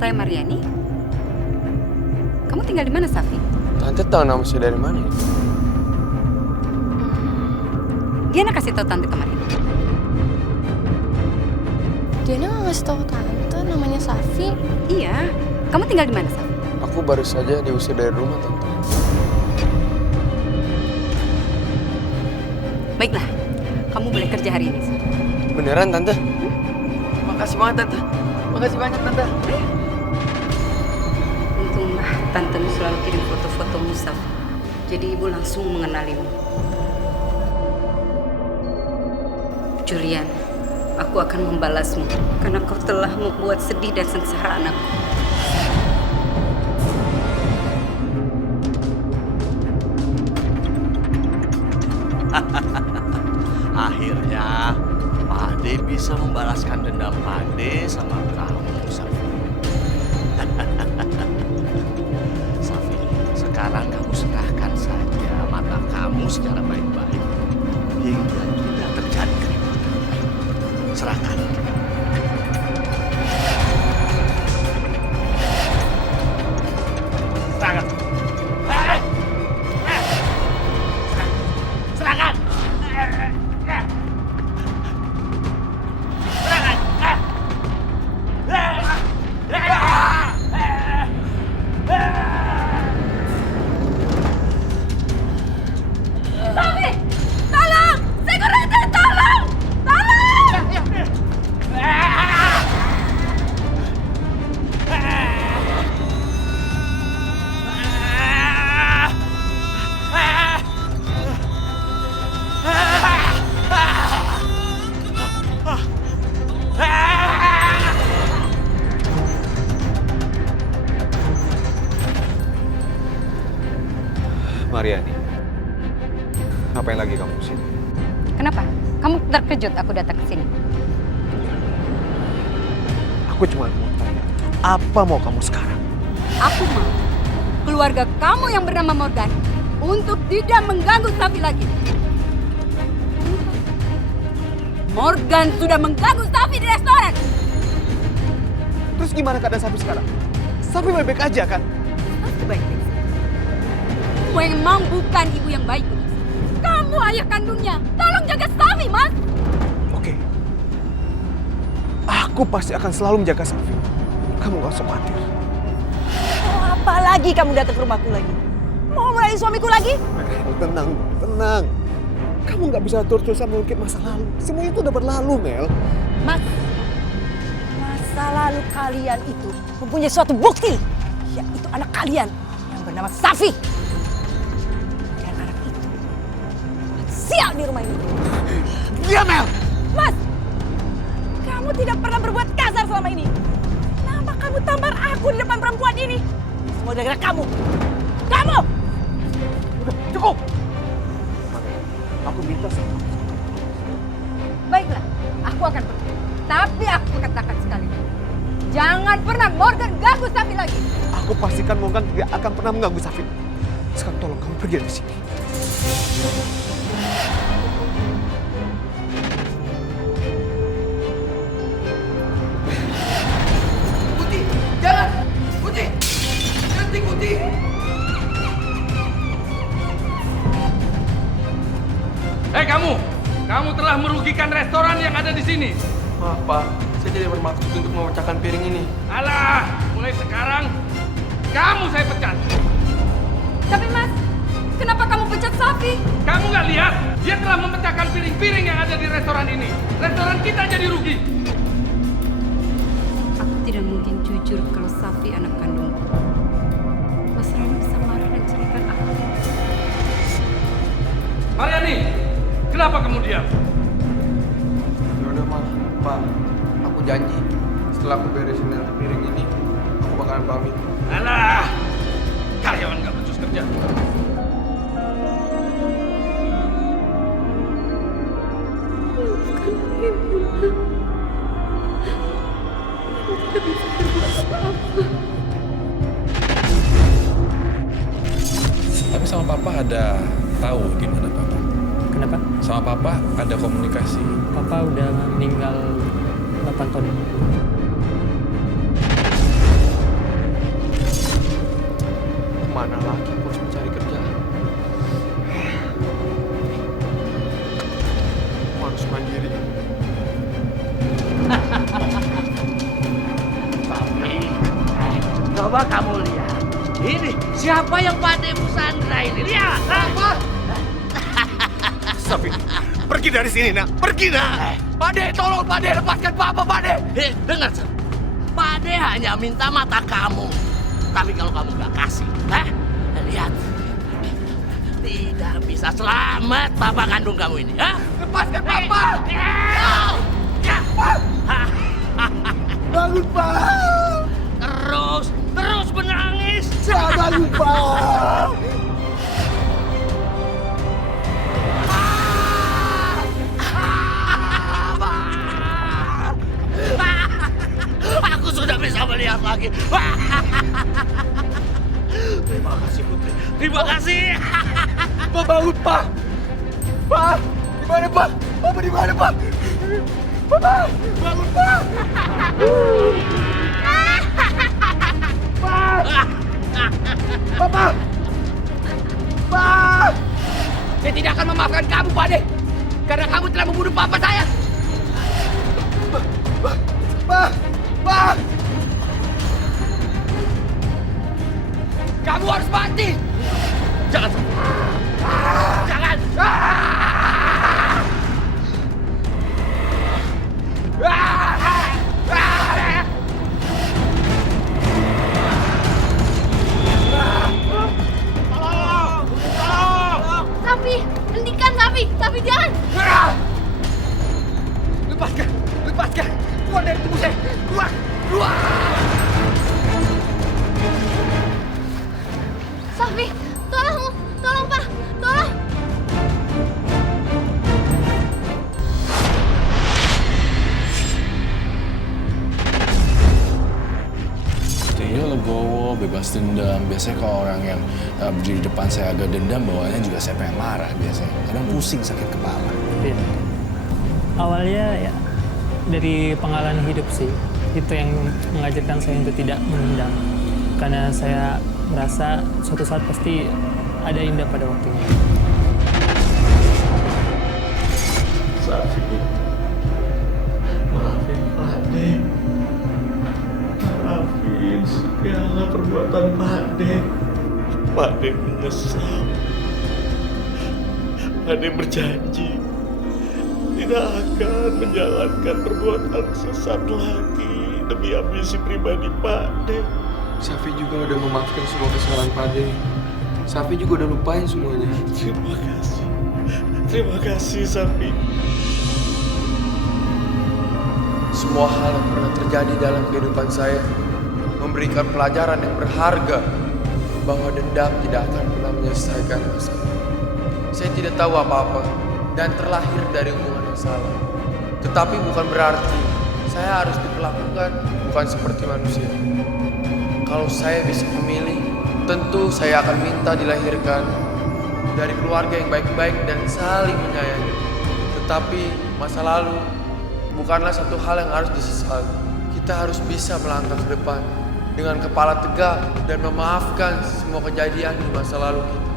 saya Mariani. Kamu tinggal di mana, Safi? Tante tahu nama saya dari mana? Diana kasih tahu tante kemarin. Diana nggak ngasih tahu tante namanya Safi. Iya. Kamu tinggal di mana, Safi? Aku baru saja diusir dari rumah, Tante. Baiklah, kamu boleh kerja hari ini. Beneran, Tante? Makasih banget, Tante. Makasih banyak, Tante. Untunglah tantemu selalu kirim foto-fotomu, Safi. Jadi ibu langsung mengenalimu. Julian, aku akan membalasmu karena kau telah membuat sedih dan sengsara anakku. Akhirnya Pade bisa membalaskan dendam Pade sama kamu, Safi. Safi, sekarang kamu serahkan saja mata kamu secara baik-baik hingga tidak terjadi keributan. Serahkan. Serahkan. Serahkan. Safi, tolong! Security, tolong! Tolong! Mariani, ngapain lagi kamu di sini? Kenapa? Kamu terkejut aku datang ke sini. Aku cuma mau tanya, apa mau kamu sekarang? Aku mau keluarga kamu yang bernama Morgan untuk tidak mengganggu Safi lagi. Morgan sudah mengganggu Safi di restoran. Terus gimana keadaan Safi sekarang? Safi baik-baik aja kan? Safi baik-baik. Memang bukan ibu yang baik. Kamu ayah kandungnya. Tolong jaga Safi, Mas. Oke. Aku pasti akan selalu menjaga Safi. Kamu gak usah khawatir. Oh, apa lagi kamu datang ke rumahku lagi? Mau meraih suamiku lagi? Mel, tenang, tenang. Kamu gak bisa terus-terusan mengungkit masa lalu. Semua itu udah berlalu, Mel. Mas, masa lalu kalian itu mempunyai suatu bukti. Yaitu anak kalian yang bernama Safi. Dan anak itu sial di rumah ini. Iya, Mel! Mas, kamu tidak pernah berbuat kasar selama ini. Kenapa kamu tampar aku di depan perempuan ini? Semua gara-gara kamu. Kamu! Udah, cukup! Aku minta sama kamu. Baiklah, aku akan pergi. Tapi aku katakan sekali, jangan pernah Morgan ganggu Safi lagi. Aku pastikan Morgan tidak akan pernah mengganggu Safi. Sekarang tolong kamu pergi dari sini. Putih, jangan! Putih! Berhenti, Putih! Hei kamu! Kamu telah merugikan restoran yang ada di sini. Maaf, Pak. Saya tidak bermaksud untuk memecahkan piring ini. Alah, mulai sekarang kamu saya pecat. Tapi Mas, kenapa kamu pecat Safi? Kamu nggak lihat? Dia telah memecahkan piring-piring yang ada di restoran ini. Restoran kita jadi rugi. Aku tidak mungkin jujur kalau Safi anak kandungku. Mas Rani bisa marah dan ceraikan aku. Mariani, kenapa kamu diam? Ya udah, Mas. Pak, aku janji setelah aku beresin piring ini, aku bakalan pamit. Alah, karyawan nggak becus kerja. Tapi sama papa ada tahu di mana papa? Kenapa? Sama papa ada komunikasi. Papa udah meninggal 8 tahun. Coba kamu lihat. Ini siapa yang Pakde Busandra ini? Lihat. Apa? Safi, pergi dari sini nak, pergi nak. Pakde, tolong Pakde, lepaskan Papa Pakde. Dengar Safi. Pakde hanya minta mata kamu. Tapi kalau kamu nggak kasih, lihat. Tidak bisa selamat Papa kandung kamu ini. Lepaskan Papa. Bangun Pak. Terus menangis. Jangan lupa. Aku sudah bisa melihat lagi. Terima kasih Putri. Terima kasih. Pak, bangun, Pak! Pak! Di mana, Pak? Papa di mana, Pak? Papa! Bangun, Pak! Pak! Papa! Pak! Saya tidak akan memaafkan kamu, Pakde. Karena kamu telah membunuh papa saya. Pak! Pak! Kamu harus mati. Jangan. Jangan. Safi, hentikan Safi. Safi jangan. Lepaskan. Keluar dari tubuh saya. Keluar. Safi, tolong Pak, tolong. Dia legowo, bebas dendam. Biasanya kalau orang yang berdiri di depan saya agak dendam, bawaannya juga saya pengen marah biasanya. Kadang pusing, sakit kepala. Awalnya ya dari pengalaman hidup sih, itu yang mengajarkan saya untuk tidak menendam. Karena saya merasa suatu saat pasti ada indah pada waktunya. Safi, maafin Pakde. Maafin segala perbuatan Pakde. Pakde menyesal. Pakde berjanji tidak akan menjalankan perbuatan sesat lagi demi ambisi pribadi Pakde. Safi juga udah memaafkan semua kesalahan Pakde. Safi juga udah lupain semuanya. Terima kasih. Terima kasih, Safi. Semua hal yang pernah terjadi dalam kehidupan saya memberikan pelajaran yang berharga bahwa dendam tidak akan pernah menyelesaikan masalah. Saya tidak tahu apa-apa dan terlahir dari hubungan yang salah. Tetapi bukan berarti saya harus diperlakukan bukan seperti manusia. Kalau saya bisa memilih, tentu saya akan minta dilahirkan dari keluarga yang baik-baik dan saling menyayangi. Tetapi masa lalu bukanlah satu hal yang harus disesali. Kita harus bisa melangkah ke depan dengan kepala tegak dan memaafkan semua kejadian di masa lalu kita.